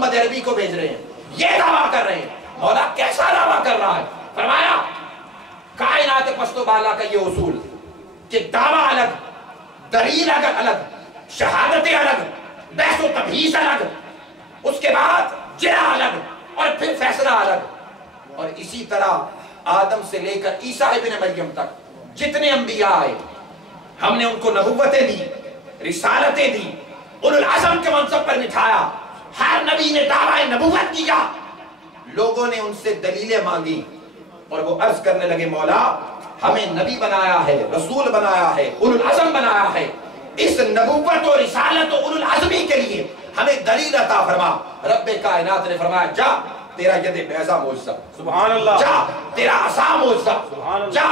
محمد عربی کو بھیج رہے ہیں، یہ دعویٰ کر رہے ہیں۔ مولا کیسا دعویٰ کر رہا ہے؟ فرمایا کائنات پست و بالا کا یہ اصول کہ دعویٰ الگ، دلیل الگ، شہادتیں الگ، بحث و تبحیث الگ، اس کے بعد جرح الگ، اور پھر فیصلہ الگ۔ اور اسی طرح آدم سے لے کر عیسیٰ ابن مریم تک جتنے انبیاء آئے، ہم نے ان کو نبوتیں دی، رسالتیں دی، اولو العزم کے منصب پر بٹھایا، ہر نبی نے دعویٰ نبوت کیا، لوگوں نے ان سے دلیلیں مانگی، اور وہ عرض کرنے لگے مولا ہمیں نبی بنایا ہے، رسول بنایا ہے، اولو العزم بنایا ہے، اس نبوت و رسالت و اولو العزمی کے لیے ہمیں دلیل عطا فرما۔ رب کائنات نے فرمایا جا تیرا ید بیضا معجزہ، سبحان اللہ، جا تیرا عصا معجزہ، جا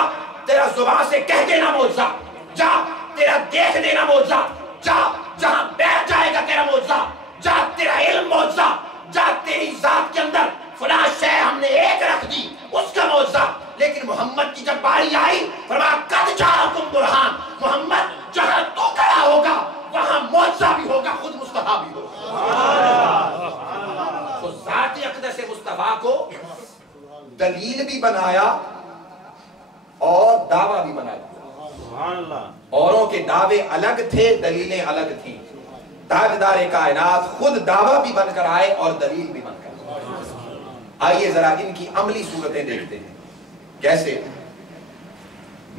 تیرا زبان سے کہہ دینا معجزہ، جا تیرا دیکھ دینا معجزہ، جا جہاں بیٹھ جائے گا تیرا معجزہ، جا تیرا علم معجزہ، جا تیری ذات کے اندر فلاں شے ہم نے ایک رکھ دی اس کا معجزہ۔ لیکن محمد کی جب باری آئی فرمایا قد جاءکم برہان، محمد جہاں تو کھڑا ہوگا وہاں معجزہ بھی ہوگا، خود مصطفیٰ بھی ہوگا۔ تو ذات اقدس مصطفیٰ کو دلیل بھی بنایا اور دعویٰ بھی بنایا۔ اوروں کے دعوے الگ تھے، دلیلیں الگ تھیں، تاجدار کائنات خود دعویٰ بھی بن کر آئے اور دلیل بھی بن کر آئے۔ آئیے ذرا ان کی عملی صورتیں دیکھتے ہیں کیسے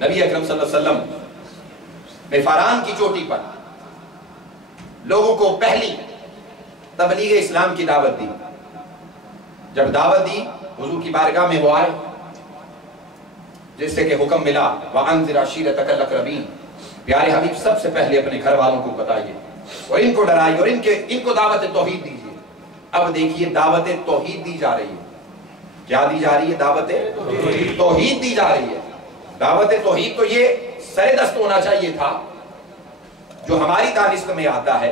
نبی اکرم صلی اللہ علیہ وسلم نے فاران کی چوٹی پر لوگوں کو پہلی تبلیغ اسلام کی دعوت دی۔ جب دعوت دی حضور کی بارگاہ میں وہ آئے، جس سے کہ حکم ملا وَأَنذِرْ عَشِيرَتَكَ الْأَقْرَبِينَ، پیارے حبیب سب سے پہلے اپنے گھر والوں کو بتائیے اور ان کو ڈرائیے اور ان کو دعوت توحید دیجیے۔ اب دیکھیے دعوت توحید دی جا رہی ہے، کیا دی جا رہی ہے؟ دعوت توحید دی جا رہی ہے۔ دعوت توحید تو یہ سر دست ہونا چاہیے تھا جو ہماری دانست میں آتا ہے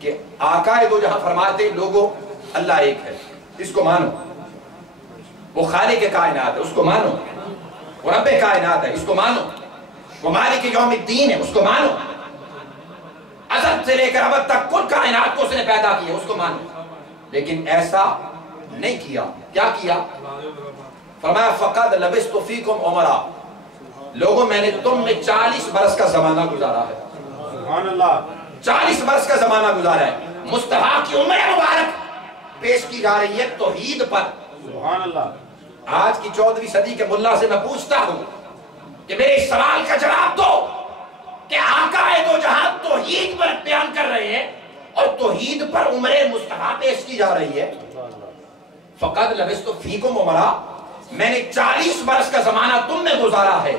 کہ آقا دو جہاں فرماتے لوگوں اللہ ایک ہے، اس کو مانو، وہ خالق کائنات ہے، اس کو مانو، وہ رب کائنات ہے، اس کو مانو، وہ مالک یوم الدین ہے، اس کو مانو، ازل سے لے کر ابد تک کل کائنات کو اس نے پیدا کیا، اس کو مانو۔ لیکن ایسا نہیں کیا۔ کیا کیا؟ فرمایا فقد لبثت فیکم عمرا، لوگوں میں نے تم میں 40 برس کا زمانہ گزارا ہے، سبحان اللہ، 40 برس کا زمانہ گزارا ہے۔ مصطفیٰ کی عمر مبارک پیش کی جا رہی ہے توحید پر، سبحان اللہ۔ آج کی 14ویں صدی کے ملا سے میں پوچھتا ہوں کہ میرے اس سوال کا جواب دو کہ آقا دو جہاں توحید پر بیان کر رہے ہیں اور توحید پر عمر مصطفیٰ پیش کی جا رہی ہے۔ فقد لبثت فیکم عمرا، میں نے 40 برس کا زمانہ تم نے گزارا ہے،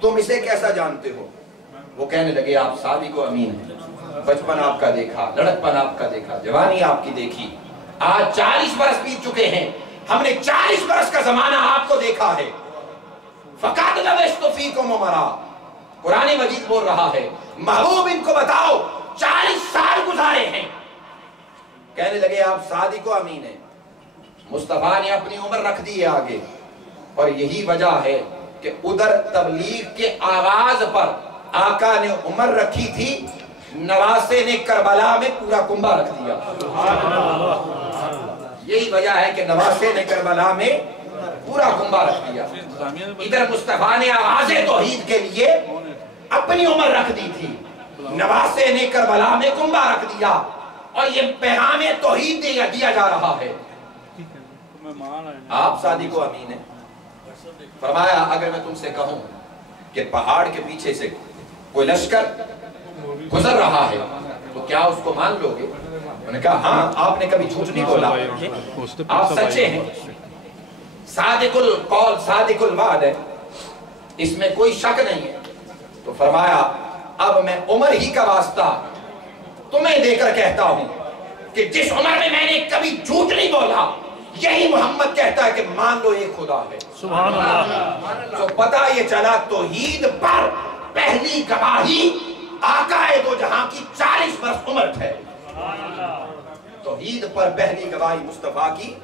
تم اسے کیسا جانتے ہو؟ وہ کہنے لگے آپ صادق و امین ہیں، بچپن آپ کا دیکھا، لڑکپن آپ کا دیکھا، جوانی آپ کی دیکھی، آج 40 برس بیت چکے ہیں، ہم نے 40 برس کا زمانہ آپ کو دیکھا ہے۔ فقد لبثت فیکم عمرا، قرآن مجید بول رہا ہے محبوب ان کو بتاؤ 40 سال گزارے ہیں۔ کہنے لگے آپ صادق و امین ہیں۔ مصطفیٰ نے اپنی عمر رکھ دی ہے آگے، اور یہی وجہ ہے کہ ادھر تبلیغ کے آغاز پر آقا نے عمر رکھی تھی، نواسے نے کربلا میں پورا کنبہ رکھ دیا۔ یہی وجہ ہے کہ نواسے نے کربلا میں پورا کنبہ رکھ دیا۔ ادھر مصطفیٰ نے آغاز توحید کے لیے اپنی عمر رکھ دی تھی، نواسے نے کربلا میں کنبہ رکھ دیا، اور یہ پیغام توحید دیا جا رہا ہے۔ آپ صادق و امین ہیں۔ فرمایا اگر میں تم سے کہوں کہ پہاڑ کے پیچھے سے کوئی لشکر گزر رہا ہے تو کیا اس کو مان لو گے؟ انہوں نے کہا ہاں، آپ نے کبھی جھوٹ نہیں بولا، آپ سچے ہیں، صادق القول صادق الوعد ہے، اس میں کوئی شک نہیں ہے۔ تو فرمایا اب میں عمر ہی کا واسطہ تمہیں دے کر کہتا ہوں کہ جس عمر میں میں نے کبھی جھوٹ نہیں بولا، یہی محمد کہتا ہے کہ مان لو ایک خدا ہے، سبحان اللہ۔ تو پتہ یہ چلا توحید پر پہلی گواہی آقا دو جہاں کی 40 برس عمر ٹھہری، توحید پر پہلی گواہی مصطفیٰ کی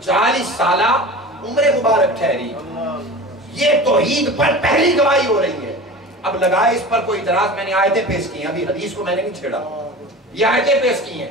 40 سالہ عمر مبارک ٹھہری۔ یہ توحید پر پہلی گواہی ہو رہی ہے۔ اب لگائے اس پر کوئی اعتراض، میں نے آیتیں پیش کی ہیں، ابھی حدیث کو میں نے نہیں چھیڑا، یہ آیتیں پیش کی ہیں۔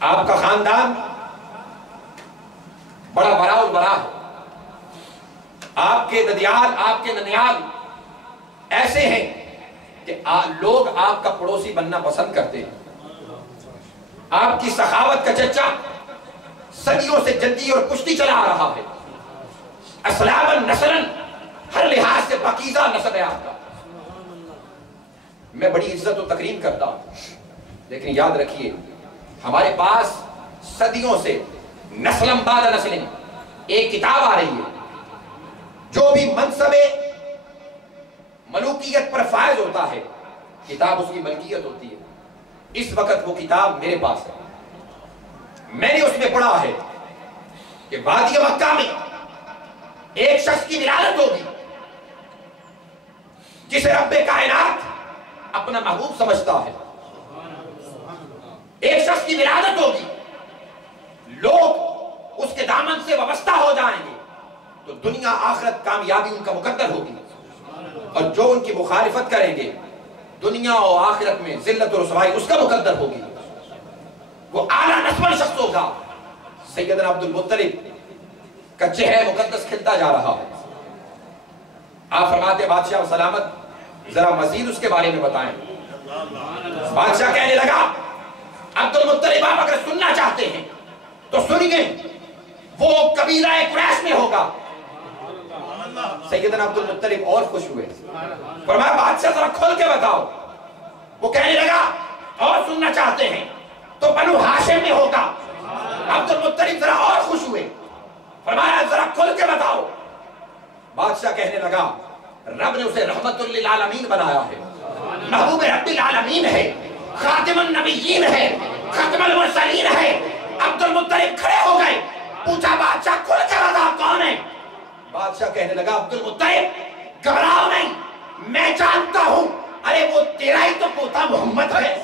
آپ کا خاندان بڑا براء البراء ہے. آپ کے ددیال، آپ کے ننیال ایسے ہیں کہ لوگ آپ کا پڑوسی بننا پسند کرتے ہیں. آپ کی سخاوت کا چچا صدیوں سے جدی اور کشتی چلا آ رہا ہے. اسلاباً نسلاً ہر لحاظ سے پاکیزہ نسل ہے آپ کا. میں بڑی عزت و تکریم کرتا ہوں، لیکن یاد رکھیے ہمارے پاس صدیوں سے نسلم بعد نسلیں ایک کتاب آ رہی ہے. جو بھی منصب ملوکیت پر فائز ہوتا ہے کتاب اس کی ملکیت ہوتی ہے. اس وقت وہ کتاب میرے پاس ہے. میں نے اس میں پڑھا ہے کہ وادی مکہ میں ایک شخص کی ولادت ہوگی جسے رب کائنات اپنا محبوب سمجھتا ہے. ایک شخص کی ولادت ہوگی، لوگ اس کے دامن سے وابستہ ہو جائیں گے تو دنیا آخرت کامیابی ان کا مقدر ہوگی، اور جو ان کی مخالفت کریں گے دنیا اور آخرت میں ذلت و رسوائی اس کا مقدر ہوگی. وہ اعلیٰ نسبل شخص ہوگا. سیدنا عبد المطلب کا چہرہ مقدس کھلتا جا رہا ہے. آپ فرماتے بادشاہ و سلامت ذرا مزید اس کے بارے میں بتائیں. بادشاہ کہنے لگا عبد المطلب آپ اگر سننا چاہتے ہیں تو سنیے، وہ قبیلہ قریش میں ہوگا. سیدنا عبد المطلب اور خوش ہوئے. فرمایا بادشاہ ذرا کھول کے بتاؤ. وہ کہنے لگا اور سننا چاہتے ہیں تو بنو ہاشم میں ہوگا. عبد المطلب ذرا اور خوش ہوئے. فرمایا ذرا کھول کے بتاؤ. بادشاہ کہنے لگا رب نے اسے رحمت للعالمین بنایا ہے، محبوب رب العالمین ہے، خاتم النبیین ہے، ختم المرسلین ہے. عبد المطلب کھڑے ہو گئے. پوچھا بادشاہ کھل کے بتا کون ہے؟ بادشاہ کہنے لگا عبد المطلب گھبراؤ نہیں، میں جانتا ہوں. ارے وہ تیرا ہی تو پوتا محمد ہے.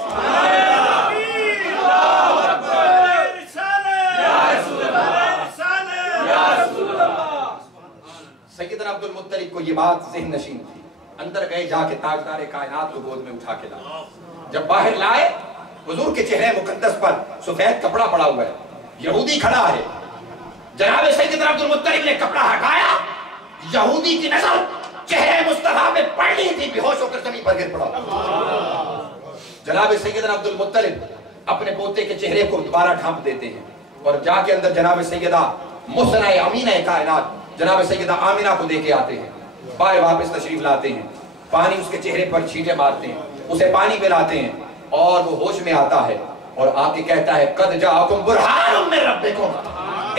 سیدنا عبد المطلب کو یہ بات ذہن نشین تھی. اندر گئے، جا کے تاجدار کائنات کو گود میں اٹھا کے لائے. جب باہر لائے حضور کے چہرے مقدس پر سفید کپڑا پڑا ہوا ہے. یہودی کھڑا ہے. جناب سیدنا عبد المطلب نے کپڑا ہٹایا. یہودی کی نظر چہرے مصطفیٰ پہ پڑنی تھی، بے ہوش ہو کر زمین پر گر پڑا. جناب سیدنا عبد المطلب اپنے پوتے کے چہرے کو دوبارہ ڈھانپ دیتے ہیں اور جا کے اندر جناب سیدہ محسنہ امینہ کائنات جناب سیدہ آمینہ کو دے کے آتے ہیں. باہر واپس تشریف لاتے ہیں، پانی اس کے چہرے پر چھینٹے مارتے ہیں، اسے پانی پلاتے ہیں اور وہ ہوش میں آتا ہے اور آ کے کہتا ہے قد جاءکم برہان من ربکم.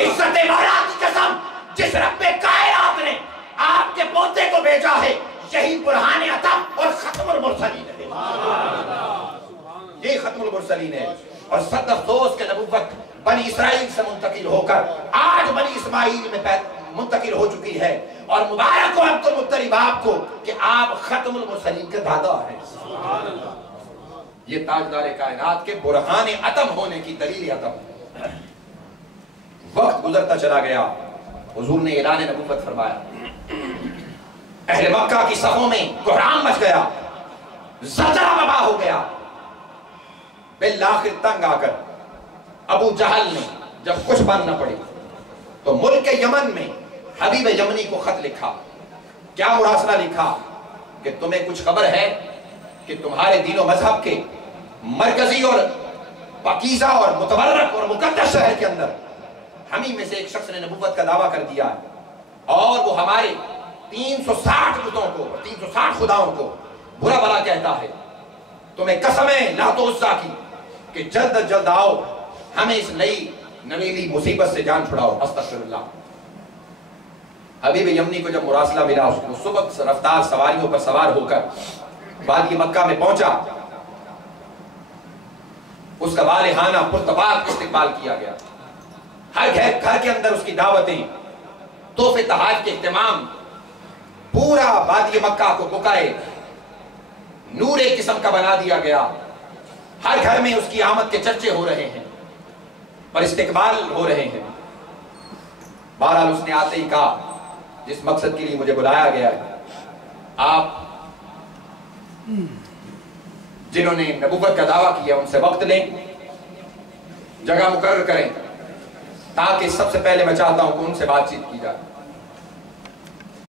عزت مولا کی قسم، جس رب کائنات نے آپ کے پوتے کو بھیجا ہے یہی برہان عطا اور ختم المرسلین ہے. یہ ختم المرسلین ہے. اور صد افسوس کے نبوت بنی اسرائیل سے منتقل ہو کر آج بنی اسماعیل میں منتقل ہو چکی ہے. اور مبارک ہو عبد المطلب آپ کو کہ آپ ختم المرسلین کے دادا ہیں. یہ تاجدار کائنات کے برہان عتم ہونے کی دلیل عتم. وقت گزرتا چلا گیا. حضور نے اعلان نبوت فرمایا. اہل مکہ کی صفوں میں کوہرام مچ گیا، زلزلہ وبا ہو گیا. بالآخر تنگ آ کر ابو جہل نے جب کچھ بن نہ پڑی تو ملک یمن میں حبیب یمنی کو خط لکھا. کیا مراسلہ لکھا کہ تمہیں کچھ خبر ہے کہ تمہارے دین و مذہب کے مرکزی اور پاکیزہ اور متبرک اور مقدس شہر کے اندر ہمیں میں سے ایک شخص نے نبوت کا دعویٰ کر دیا ہے اور وہ ہمارے 360 بتوں کو 360 خداؤں کو برا بھلا کہتا ہے. تمہیں قسم ہے لات و عزا کی کہ جلد از جلد آؤ، ہمیں اس نئی نویلی مصیبت سے جان چھڑاؤ. استغفر اللہ. حبیب یمنی کو جب مراسلہ ملا وہ صبح رفتار سواریوں پر سوار ہو کر وادی مکہ میں پہنچا. اس کا والہانہ پرتپاک استقبال کیا گیا. ہر گھر کے اندر اس کی دعوتیں، تحفے تحائف کے اہتمام، پورا وادی مکہ کو بکائے نور ایک قسم کا بنا دیا گیا. ہر گھر میں اس کی آمد کے چرچے ہو رہے ہیں اور استقبال ہو رہے ہیں. بہرحال اس نے آتے ہی کہا جس مقصد کے لیے مجھے بلایا گیا ہے، آپ جنہوں نے نبوت کا دعویٰ کیا ان سے وقت لیں جگہ مقرر کریں تاکہ سب سے پہلے میں چاہتا ہوں کہ ان سے بات چیت کی جائے.